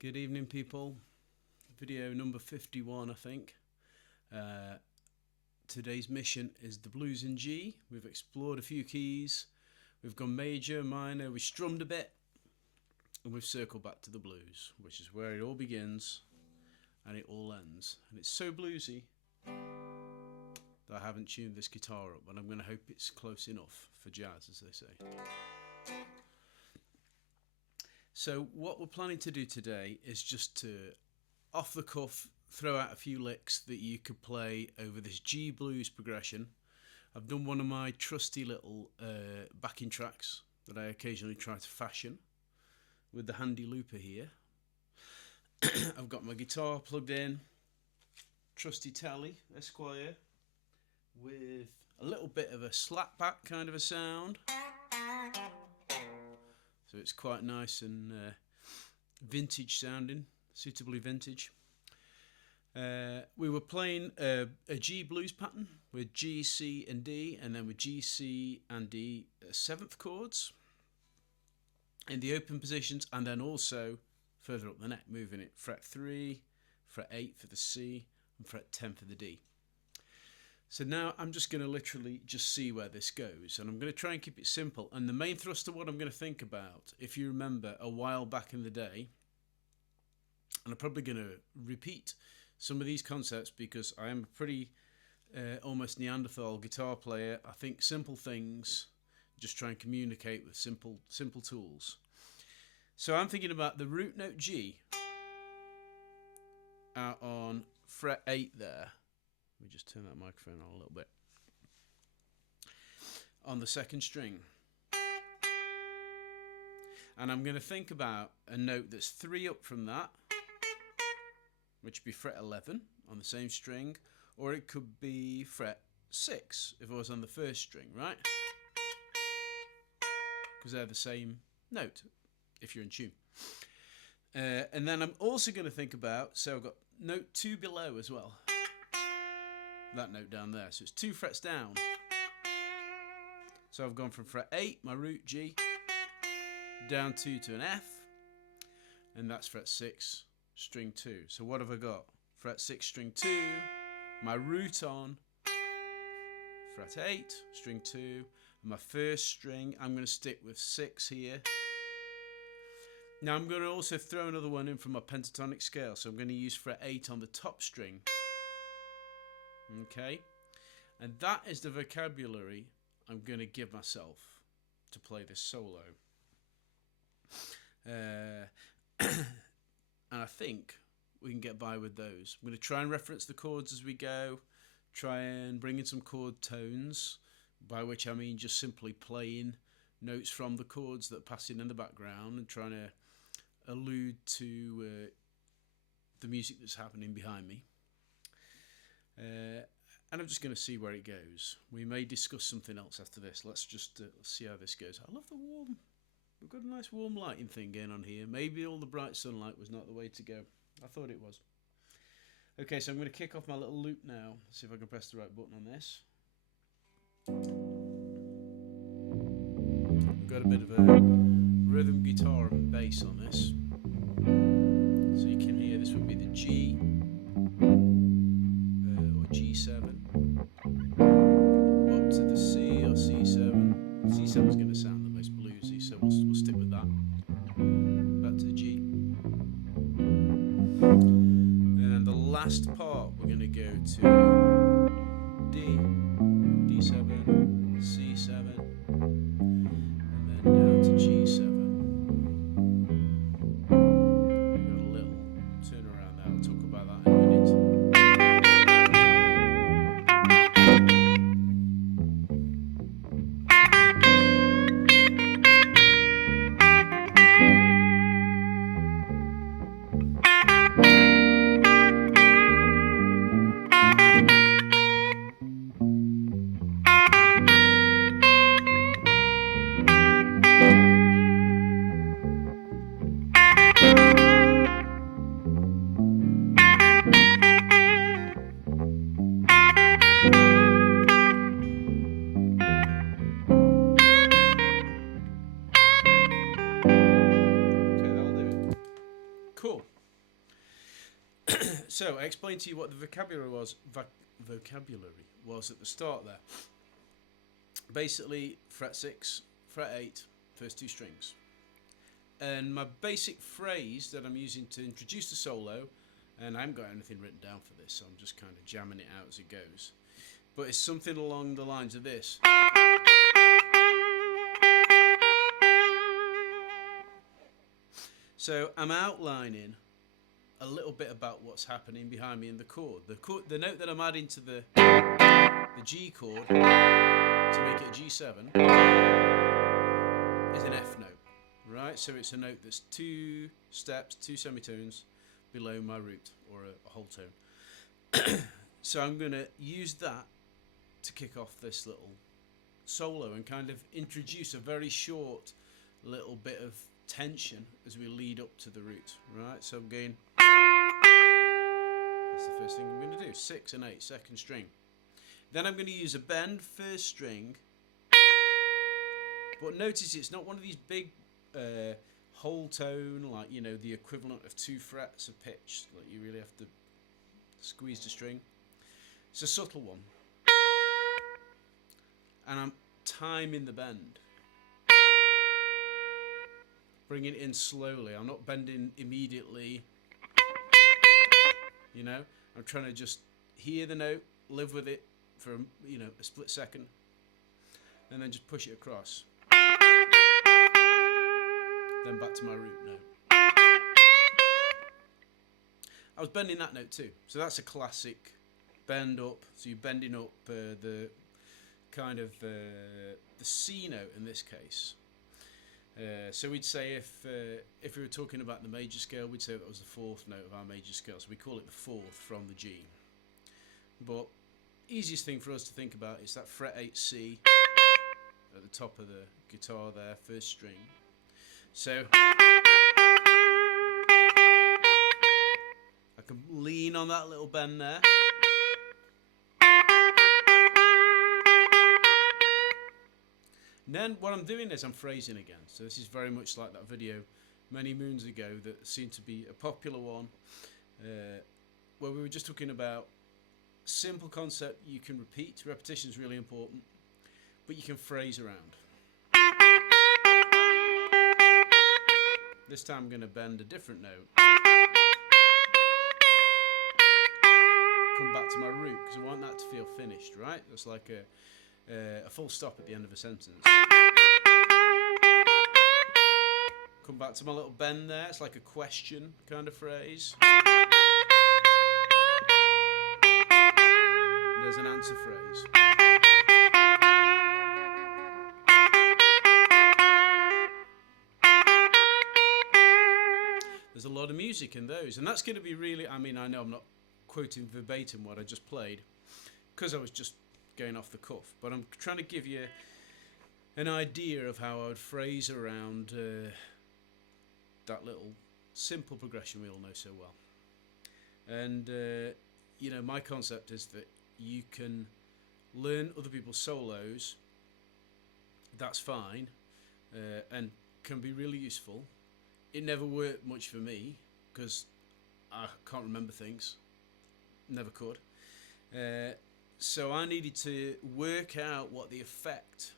Good evening, people. Video number 51, I think. Today's mission is the blues in G. We've explored a few keys. We've gone major, minor, we strummed a bit, and we've circled back to the blues, which is where it all begins and it all ends. And it's so bluesy that I haven't tuned this guitar up, but I'm going to hope it's close enough for jazz, as they say. So what we're planning to do today is just to, off the cuff, throw out a few licks that you could play over this G blues progression. I've done one of my trusty little backing tracks that I occasionally try to fashion with the handy looper here. I've got my guitar plugged in, trusty Tally Esquire, with a little bit of a slapback kind of a sound. So it's quite nice and vintage sounding, suitably vintage. We were playing a G blues pattern with G, C and D, and then with G, C and D 7th chords in the open positions, and then also further up the neck, moving it fret 3, fret 8 for the C and fret 10 for the D. So now I'm just going to literally just see where this goes, and I'm going to try and keep it simple. And the main thrust of what I'm going to think about, if you remember a while back in the day, and I'm probably going to repeat some of these concepts because I am a pretty almost Neanderthal guitar player. I think simple things, just try and communicate with simple tools. So I'm thinking about the root note G out on fret 8 there. Let me just turn that microphone on a little bit. On the 2nd string. And I'm going to think about a note that's 3 up from that, which would be fret 11 on the same string, or it could be fret 6 if I was on the 1st string, right? Because they're the same note if you're in tune. And then I'm also going to think about, so I've got note 2 below as well. That note down there, so it's 2 frets down. So I've gone from fret 8, my root G, down 2 to an F, and that's fret 6, string 2. So what have I got? Fret 6, string 2, my root on fret 8, string 2, and my 1st string, I'm going to stick with 6 here. Now I'm going to also throw another one in from my pentatonic scale, so I'm going to use fret 8 on the top string. Okay, and that is the vocabulary I'm going to give myself to play this solo. And I think we can get by with those. I'm going to try and reference the chords as we go, try and bring in some chord tones, by which I mean just simply playing notes from the chords that are passing in the background and trying to allude to the music that's happening behind me. And I'm just going to see where it goes. We may discuss something else after this. Let's just let's see how this goes. I love the warm. We've got a nice warm lighting thing going on here. Maybe all the bright sunlight was not the way to go. I thought it was. Okay, so I'm going to kick off my little loop now. See if I can press the right button on this. We've got a bit of a rhythm guitar and bass on this. So you can hear this would be the G. G7 up to the C or C7. C7 is going to sound the most bluesy, so we'll stick with that. Back to the G. And then the last part we're going to go to D, D7, C7, and then down to G7. We've got a little turnaround there. I'll talk about that in a minute. Cool. So I explained to you what the vocabulary was. Vocabulary was at the start there. Basically, fret 6, fret 8, first 2 strings. And my basic phrase that I'm using to introduce the solo, and I haven't got anything written down for this, so I'm just kind of jamming it out as it goes. But it's something along the lines of this. So I'm outlining a little bit about what's happening behind me in the chord. The note that I'm adding to the G chord to make it a G7 is an F note, right? So it's a note that's 2 steps, 2 semitones below my root, or a whole tone. So I'm going to use that to kick off this little solo and kind of introduce a very short little bit of tension as we lead up to the root, right? So I'm going, that's the first thing I'm going to do, 6 and 8, second string. Then I'm going to use a bend first string, but notice it's not one of these big whole tone, like, you know, the equivalent of 2 frets of pitch, like you really have to squeeze the string. It's a subtle one, and I'm timing the bend, bringing it in slowly. I'm not bending immediately, you know. I'm trying to just hear the note, live with it for, you know, a split second, and then just push it across. Then back to my root note. I was bending that note too, so that's a classic bend up. So you're bending up the kind of the C note in this case. So we'd say if we were talking about the major scale, we'd say that was the 4th note of our major scale. So we call it the 4th from the G. But easiest thing for us to think about is that fret 8 C at the top of the guitar there, first string. So I can lean on that little bend there. And then what I'm doing is I'm phrasing again. So this is very much like that video many moons ago that seemed to be a popular one, where we were just talking about simple concept you can repeat. Repetition is really important, but you can phrase around. This time I'm going to bend a different note. Come back to my root because I want that to feel finished, right? It's like a full stop at the end of a sentence. Come back to my little bend there. It's like a question kind of phrase. There's an answer phrase. There's a lot of music in those, and that's going to be really, I mean, I know I'm not quoting verbatim what I just played because I was just going off the cuff, but I'm trying to give you an idea of how I would phrase around that little simple progression we all know so well. And you know, my concept is that you can learn other people's solos, that's fine, and can be really useful. It never worked much for me because I can't remember things, never could. So I needed to work out what the effect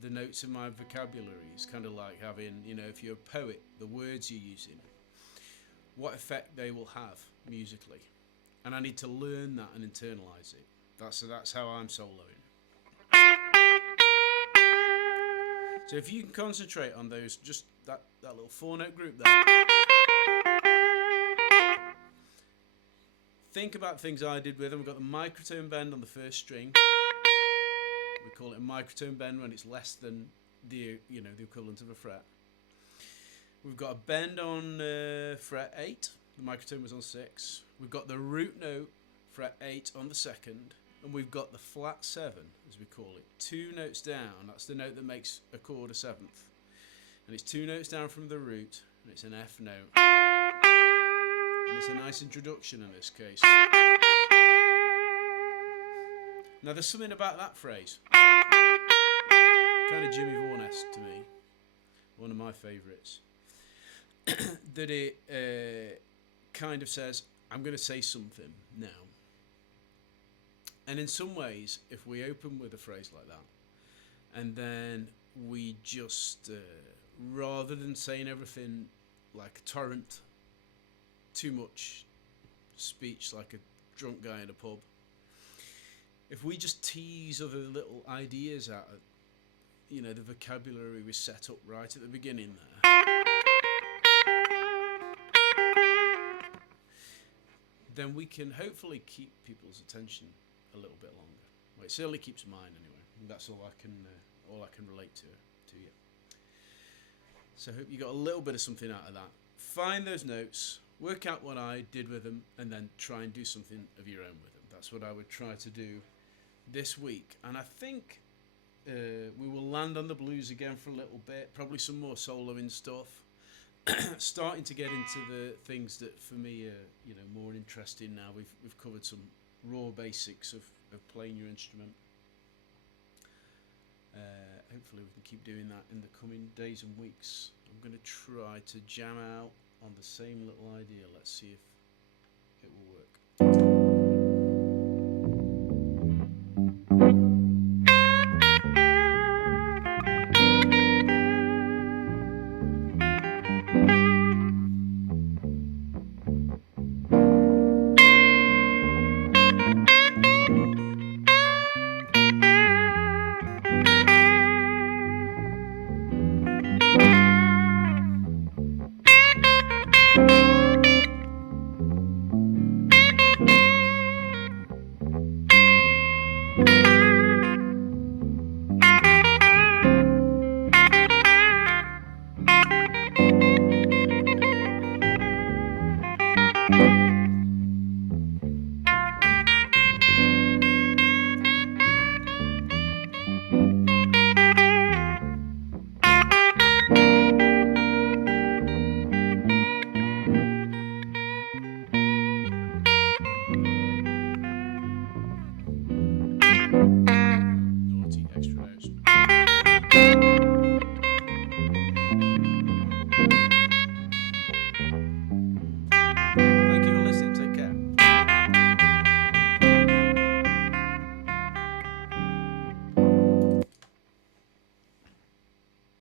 the notes in my vocabulary is, kind of like having, you know, if you're a poet, the words you're using, what effect they will have musically. And I need to learn that and internalize it. That's how I'm soloing. So if you can concentrate on those, just that little 4-note group there. Think about things I did with them. We've got the microtone bend on the first string. We call it a microtone bend when it's less than the equivalent of a fret. We've got a bend on fret 8. The microtone was on 6. We've got the root note, fret 8 on the second. And we've got the flat 7, as we call it. 2 notes down. That's the note that makes a chord a 7th. And it's 2 notes down from the root. And it's an F note. And it's a nice introduction in this case. Now there's something about that phrase. Kind of Jimmy Vaughan-esque to me. One of my favourites. that it kind of says, I'm going to say something now. And in some ways, if we open with a phrase like that, and then we just, rather than saying everything like a torrent, too much speech like a drunk guy in a pub, if we just tease other little ideas out of, the vocabulary we set up right at the beginning there, then we can hopefully keep people's attention a little bit longer. Well, it certainly keeps mine anyway. That's all I can relate to you. So I hope you got a little bit of something out of that. Find those notes, work out what I did with them, and then try and do something of your own with them. That's what I would try to do this week. And I think we will land on the blues again for a little bit, probably some more soloing stuff. Starting to get into the things that for me are more interesting now. We've covered some raw basics of playing your instrument. Hopefully we can keep doing that in the coming days and weeks. I'm going to try to jam out on the same little idea. Let's see if it will work.